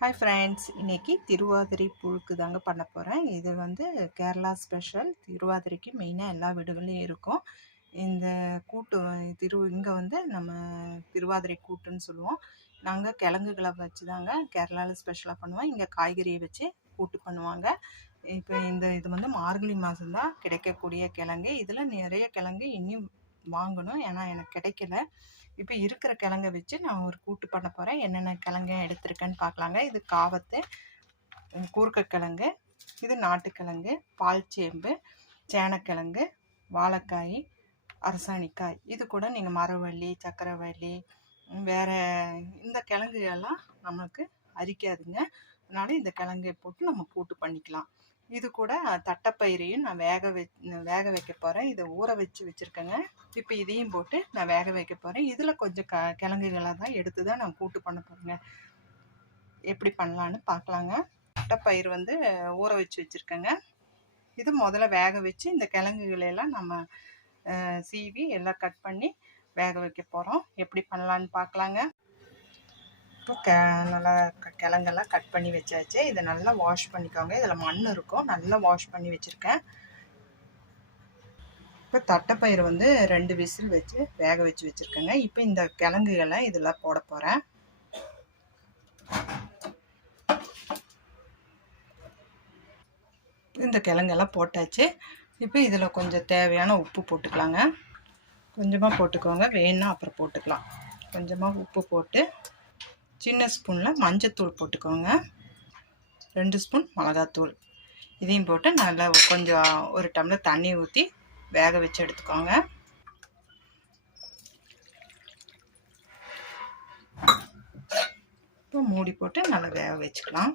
Hi friends இன்றைக்கி திருவாதிரை புழுக்கு தாங்க பண்ண போகிறேன் இது வந்து கேரளா ஸ்பெஷல். திருவாதிரைக்கு மெயினாக எல்லா வீடுகளையும் இருக்கும். இந்த கூட்டு திரு இங்கே வந்து நம்ம திருவாதிரை கூட்டுன்னு சொல்லுவோம். நாங்கள் கிழங்குகளை வச்சு தாங்க கேரளாவில் ஸ்பெஷலாக பண்ணுவோம். இங்கே காய்கறியை வச்சு கூட்டு பண்ணுவாங்க. இப்போ இந்த இது வந்து மார்கழி மாதம்தான் கிடைக்கக்கூடிய கிழங்கு. இதில் நிறைய கிழங்கு இன்னும் வாங்கணும். ஏன்னா எனக்கு கிடைக்கல. இப்போ இருக்கிற கிழங்க வச்சு நான் ஒரு கூட்டு பண்ண போகிறேன் என்னென்ன கிழங்க எடுத்திருக்கேன்னு பார்க்கலாங்க. இது காவத்து கூர்க்கக்கிழங்கு இது நாட்டுக்கிழங்கு பால் சேம்பு சேனக்கிழங்கு வாழைக்காய் அரசாணிக்காய். இது கூட நீங்கள் மரவள்ளி சக்கரவள்ளி வேறு இந்த கிழங்குகள்லாம் நமக்கு அரிக்காதுங்க. அதனால இந்த கிழங்கை போட்டு நம்ம கூட்டு பண்ணிக்கலாம். இது கூட தட்டைப்பயிரையும் நான் வேக வை வேக வைக்க போகிறேன் இதை ஊற வச்சு வச்சுருக்கேங்க. இப்போ இதையும் போட்டு நான் வேக வைக்க போகிறேன் இதில் கொஞ்சம் க கிழங்குகளாக தான் எடுத்து தான் நான் கூட்டு பண்ண போகிறேங்க எப்படி பண்ணலான்னு பார்க்கலாங்க பயிர் வந்து ஊற வச்சு வச்சுருக்கேங்க. இது முதல்ல வேக வச்சு இந்த கிழங்குகளெல்லாம் நம்ம சீவி எல்லாம் கட் பண்ணி வேக வைக்க போகிறோம் எப்படி பண்ணலான்னு பார்க்கலாங்க இப்போ கெ நல்லா கிழங்கெல்லாம் கட் பண்ணி வச்சாச்சு. இதை நல்லா வாஷ் பண்ணிக்கோங்க. இதில் மண் இருக்கும். நல்லா வாஷ் பண்ணி வச்சுருக்கேன். இப்போ தட்டைப்பயிறு வந்து ரெண்டு விசில் வச்சு வேக வச்சு வச்சுருக்கேங்க. இப்போ இந்த கிழங்குகளை இதெல்லாம் போட போகிறேன் இந்த கிழங்கெல்லாம் போட்டாச்சு. இப்போ இதில் கொஞ்சம் தேவையான உப்பு போட்டுக்கலாங்க. கொஞ்சமாக போட்டுக்கோங்க. வேணுன்னா அப்புறம் போட்டுக்கலாம். கொஞ்சமாக உப்பு போட்டு சின்ன ஸ்பூனில் மஞ்சத்தூள் போட்டுக்கோங்க. ரெண்டு ஸ்பூன் மிளகாத்தூள். இதையும் போட்டு நல்லா கொஞ்சம் ஒரு டம்ளர் தண்ணி ஊற்றி வேக வச்சு எடுத்துக்கோங்க. இப்போ மூடி போட்டு நல்லா வேக வச்சுக்கலாம்.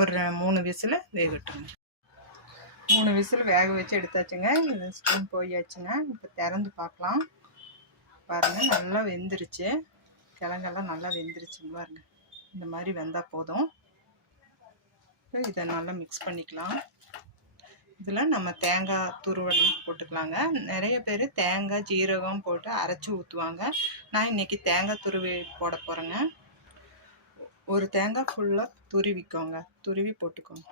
ஒரு மூணு விசில் வேகட்டுங்க மூணு விசில் வேக வச்சு எடுத்தாச்சுங்க. இது ஸ்பூன் போயாச்சுங்க. இப்போ திறந்து பார்க்கலாம். பாருங்கள் நல்லா வெந்துருச்சு. கிழங்கெல்லாம் நல்லா வெந்துருச்சுங்க பாருங்கள் இந்த மாதிரி வெந்தால் போதும். இதை நல்லா மிக்ஸ் பண்ணிக்கலாம். இதில் நம்ம தேங்காய் துருவல் போட்டுக்கலாங்க. நிறைய பேர் தேங்காய் ஜீரகம் போட்டு அரைச்சி ஊற்றுவாங்க நான் இன்றைக்கி தேங்காய் துருவி போட போகிறேங்க ஒரு தேங்காய் ஃபுல்லாக துருவிக்கோங்க. துருவி போட்டுக்கோங்க.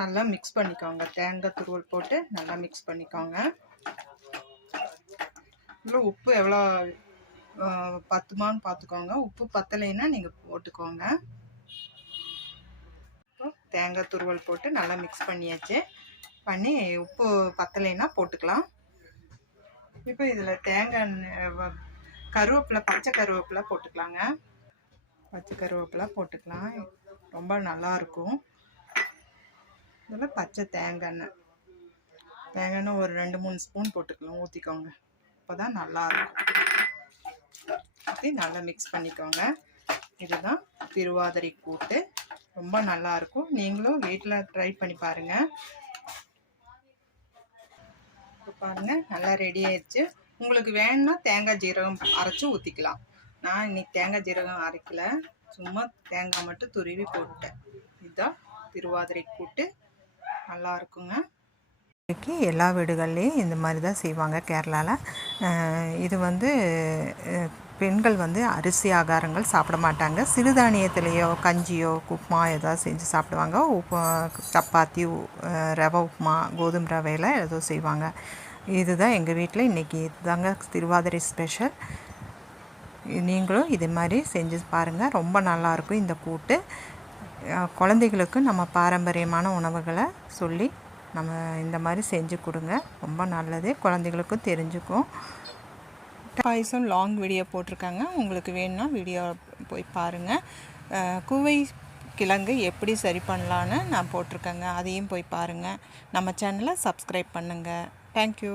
நல்லா மிக்ஸ் பண்ணிக்கோங்க. தேங்காய் துருவல் போட்டு நல்லா மிக்ஸ் பண்ணிக்கோங்க. இவ்வளோ உப்பு எவ்வளோ பத்துமான்னு பார்த்துக்கோங்க உப்பு பத்தலைன்னா நீங்கள் போட்டுக்கோங்க. தேங்காய் துருவல் போட்டு நல்லா மிக்ஸ் பண்ணியாச்சு. பண்ணி உப்பு பத்தலைன்னா போட்டுக்கலாம். இப்போ இதில் தேங்காய் கருவேப்பிலை பச்சை கருவேப்பிலை போட்டுக்கலாங்க. பச்சை கருவேப்பிலை போட்டுக்கலாம். ரொம்ப நல்லாயிருக்கும் இதில் பச்சை தேங்காய் எண்ணெய் தேங்காய் எண்ணெய் ஒரு ரெண்டு மூணு ஸ்பூன் போட்டுக்கலாம். ஊற்றிக்கோங்க அப்போ தான் நல்லாயிருக்கும் ஊற்றி நல்லா மிக்ஸ் பண்ணிக்கோங்க. இதுதான் திருவாதிரை கூட்டு. ரொம்ப நல்லாயிருக்கும். நீங்களும் வீட்டில் ட்ரை பண்ணி பாருங்கள் பாருங்கள் நல்லா ரெடி ஆயிடுச்சு. உங்களுக்கு வேணும்னா தேங்காய் ஜீரகம் அரைச்சி ஊற்றிக்கலாம் நான் இன்னைக்கு தேங்காய் ஜீரகம் அரைக்கல. சும்மா தேங்காய் மட்டும் துருவி போட்டுட்டேன். இதுதான் திருவாதிரை கூட்டு. நல்லா இருக்குங்க எல்லா வீடுகள்லேயும் இந்த மாதிரி தான் செய்வாங்க கேரளாவில் இது வந்து பெண்கள் வந்து அரிசி ஆகாரங்கள் சாப்பிட மாட்டாங்க. சிறுதானியத்துலேயோ கஞ்சியோ உப்புமா ஏதாவது செஞ்சு சாப்பிடுவாங்க. உப்பு சப்பாத்தி ரவை உப்புமா கோதுமை ரவையில் ஏதோ செய்வாங்க. இதுதான் எங்கள் வீட்டில் இன்றைக்கி இதுதாங்க திருவாதிரை ஸ்பெஷல். நீங்களும் இது மாதிரி செஞ்சு பாருங்கள் ரொம்ப நல்லாயிருக்கும் இந்த கூட்டு. குழந்தைகளுக்கு நம்ம பாரம்பரியமான உணவுகளை சொல்லி நம்ம இந்த மாதிரி செஞ்சு கொடுங்க. ரொம்ப நல்லது. குழந்தைகளுக்கும் தெரிஞ்சுக்கும். பாயசம் லாங் வீடியோ போட்டிருக்காங்க. உங்களுக்கு வேணும்னா வீடியோ போய் பாருங்கள் குவை கிழங்கு எப்படி சரி பண்ணலான்னு நான் போட்டிருக்கேங்க. அதையும் போய் பாருங்கள் நம்ம சேனலை சப்ஸ்கிரைப் பண்ணுங்கள் தேங்க்யூ